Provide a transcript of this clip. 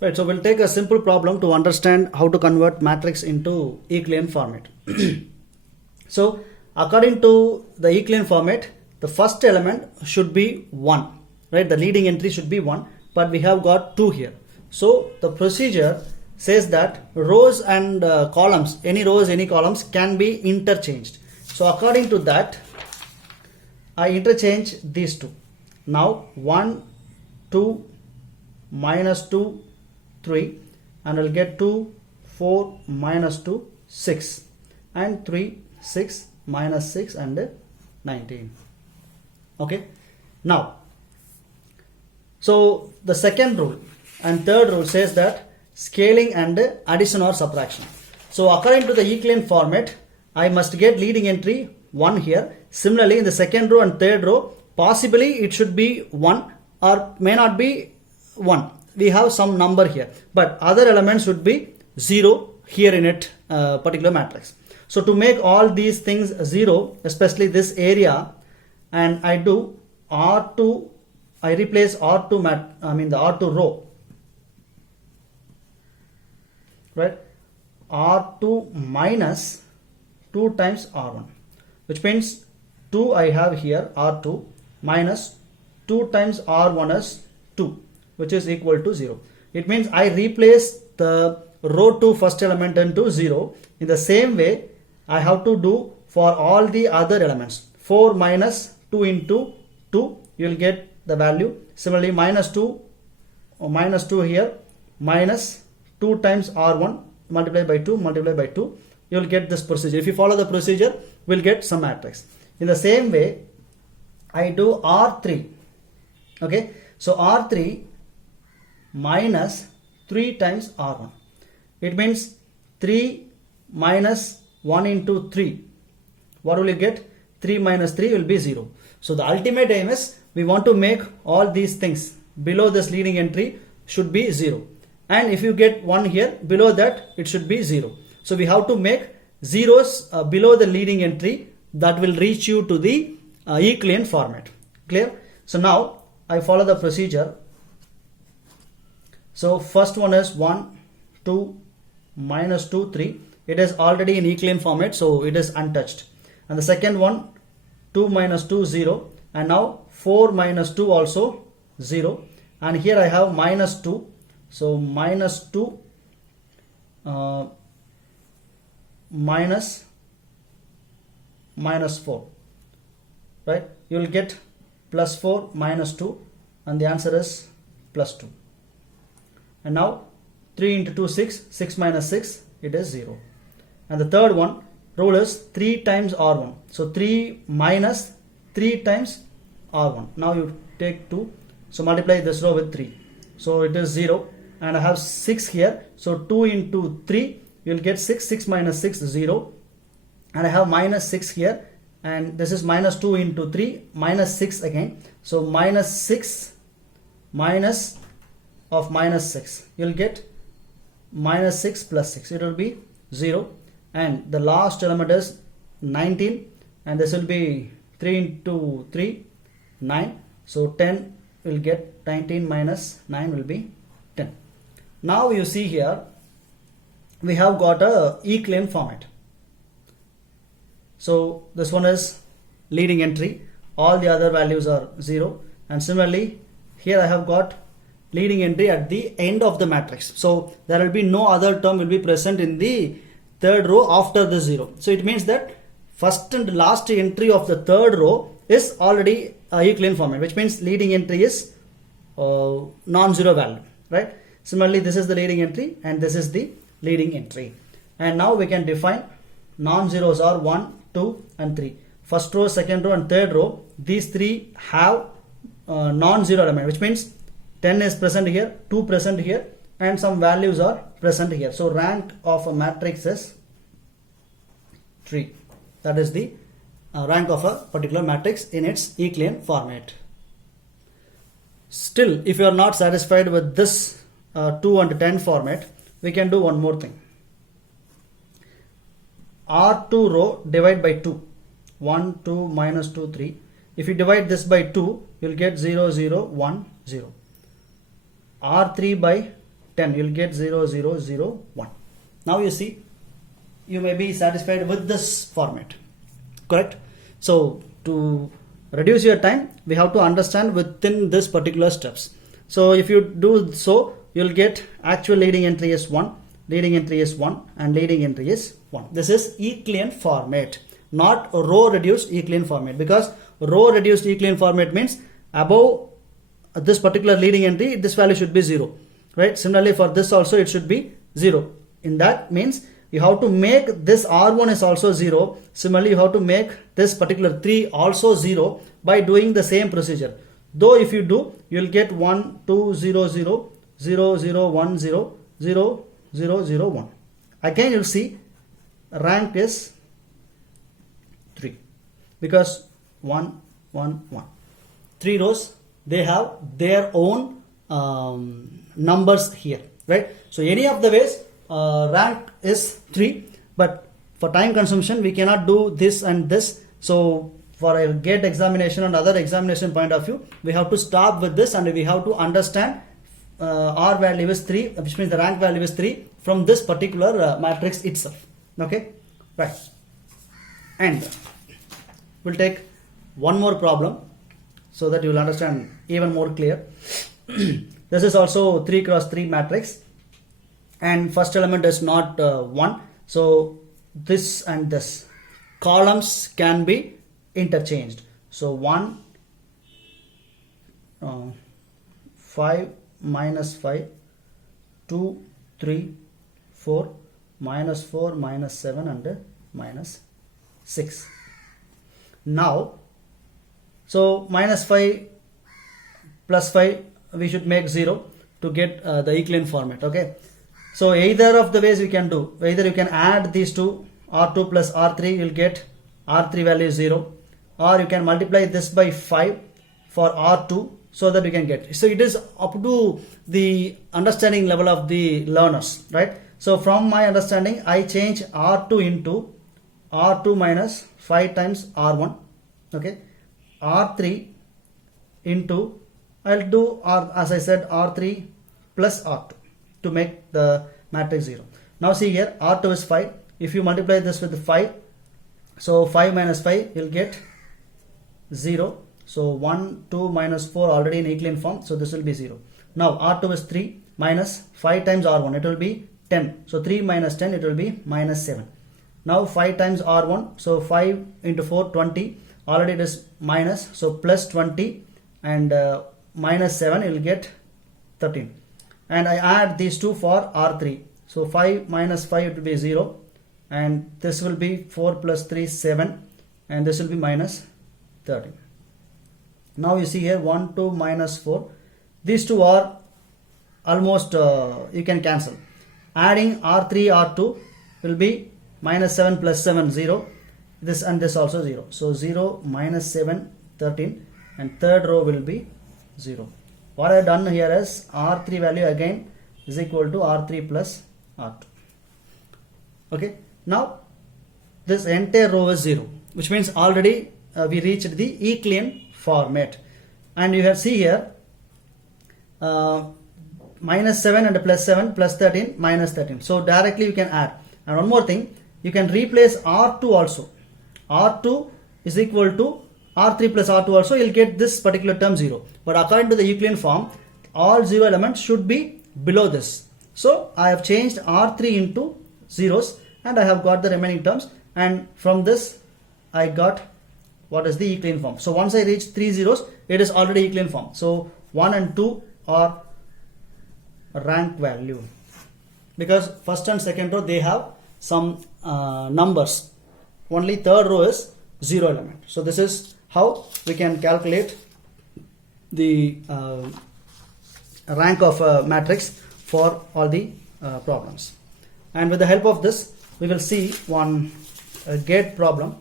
Right, so we'll take a simple problem to understand how to convert matrix into Euclidean format. So according to the Euclidean format, the first element should be 1, right? The leading entry should be 1, but we have got 2 here. So the procedure says that rows and columns, any rows, any columns can be interchanged. So according to that, I interchange these two. Now 1, 2, minus 2, 3, and I'll get 2, 4, minus 2, 6, and 3, 6, minus 6, and 19. Okay. Now, so the second rule and third rule says that scaling and addition or subtraction. So according to the Euclidean format, I must get leading entry 1 here. Similarly, in the second row and third row, possibly it should be 1 or may not be 1. We have some number here, but other elements would be 0 here in it particular matrix. So to make all these things 0, especially this area, and I do R2, I replace R2 the R2 row, right? R2 minus 2 times R1, which means 2 I have here, R2 minus 2 times R1 is 2, which is equal to 0. It means I replace the row 2 first element into 0. In the same way, I have to do for all the other elements. 4 minus 2 into 2, you will get the value. Similarly, minus 2 or minus 2 here, minus 2 times R1 multiplied by 2 multiplied by 2. You will get this procedure. If you follow the procedure, we'll get some matrix. In the same way, I do R3. Okay, so R3 minus 3 times R1. It means 3 minus 1 into 3. What will you get? 3 minus 3 will be 0. So the ultimate aim is we want to make all these things below this leading entry should be 0. And if you get 1 here, below that it should be 0. So we have to make zeros below the leading entry that will reach you to the Euclidean format. Clear? So now I follow the procedure. So first one is 1, 2, minus 2, 3. It is already in Euclidean format, so it is untouched. And the second one, 2 minus 2, 0. And now 4 minus 2 also 0. And here I have minus 2. So minus 2 minus 4. Right? You will get plus 4 minus 2. And the answer is plus 2. And now 3 into 2, 6. 6 minus 6, it is 0. And the third one, rule is 3 times R1. So 3 minus 3 times R1. Now you take 2. So multiply this row with 3. So it is 0. And I have 6 here. So 2 into 3, you will get 6. 6 minus 6, 0. And I have minus 6 here. And this is minus 2 into 3, minus 6 again. So minus 6 minus of minus 6. You will get minus 6 plus 6. It will be 0. And the last element is 19. And this will be 3 into 3, 9. So 10 will get 19 minus 9 will be 10. Now you see here, we have got a Euclidean format. So this one is leading entry. All the other values are 0. And similarly, here I have got leading entry at the end of the matrix. So there will be no other term will be present in the third row after the 0. So it means that first and last entry of the third row is already a Euclidean format, which means leading entry is non-zero value, right? Similarly, this is the leading entry and this is the leading entry. And now we can define non-zeros are 1, 2 and 3. First row, second row and third row, these three have non-zero element, which means 10 is present here, 2 present here, and some values are present here. So rank of a matrix is 3. That is the rank of a particular matrix in its Euclidean format. Still, if you are not satisfied with this 2 and 10 format, we can do one more thing. R2 row divide by 2. 1, 2, minus 2, 3. If you divide this by 2, you will get 0, 0, 1, 0. R3 by 10. You'll get 0, 0, 0, 1. Now you see, you may be satisfied with this format, correct? So to reduce your time, we have to understand within this particular steps. So if you do so, you'll get actual leading entry is 1, leading entry is 1, and leading entry is 1. This is Euclidean format, not row reduced Euclidean format, because row reduced Euclidean format means above this particular leading entry, this value should be 0, right? Similarly for this also it should be 0. In that means you have to make this R1 is also 0. Similarly you have to make this particular 3 also 0 by doing the same procedure. Though if you do, you will get 1, 2, 0, 0, 0, 0, 1, 0, 0, 0, 0, 1. Again you will see rank is 3 because 1, 1, 1. 3 rows, they have their own numbers here, right? So any of the ways rank is 3, but for time consumption we cannot do this and this. So for a GATE examination and other examination point of view, we have to stop with this and we have to understand R value is 3, which means the rank value is 3 from this particular matrix itself. Okay, right. And we'll take one more problem so that you will understand even more clear. This is also 3 cross 3 matrix, and first element is not 1. So this and this columns can be interchanged. So 1, 5, minus 5, 2, 3, 4, minus 4, minus 7, and minus 6. Now, so minus 5 plus 5, we should make 0 to get the Euclidean format. Okay. So either of the ways we can do, either you can add these two, R2 plus R3, you will get R3 value is 0, or you can multiply this by 5 for R2 so that you can get. So it is up to the understanding level of the learners, right? So from my understanding, I change R2 into R2 minus 5 times R1, okay, R3 into, I'll do as I said R3 plus R2 to make the matrix 0. Now see here, R2 is 5. If you multiply this with 5, so 5 minus 5, you'll get 0. So 1, 2 minus 4 already in Euclidean form, so this will be 0. Now R2 is 3 minus 5 times R1, it will be 10. So 3 minus 10, it will be minus 7. Now 5 times R1, so 5 into 4, 20. Already it is minus, so plus 20 and minus 7, you will get 13. And I add these two for R3. So 5 minus 5, it will be 0. And this will be 4 plus 3, 7. And this will be minus 13. Now you see here 1, 2, minus 4. These two are almost, you can cancel. Adding R3, R2 will be minus 7 plus 7, 0. This and this also 0. So 0, minus 7, 13. And third row will be 0. What I have done here is R3 value again is equal to R3 plus R2. Okay. Now this entire row is 0, which means already we reached the Euclidean format. And you have see here minus 7 and plus 7 plus 13 minus 13. So directly you can add. And one more thing, you can replace R2 also. R2 is equal to R3 plus R2 also, you'll get this particular term 0. But according to the Euclidean form, all 0 elements should be below this. So I have changed R3 into zeros and I have got the remaining terms, and from this I got what is the Euclidean form. So once I reach 3 zeros, it is already Euclidean form. So 1 and 2 are rank value, because first and second row they have some numbers. Only third row is 0 element. So this is how we can calculate the rank of a matrix for all the problems. And with the help of this, we will see one GATE problem.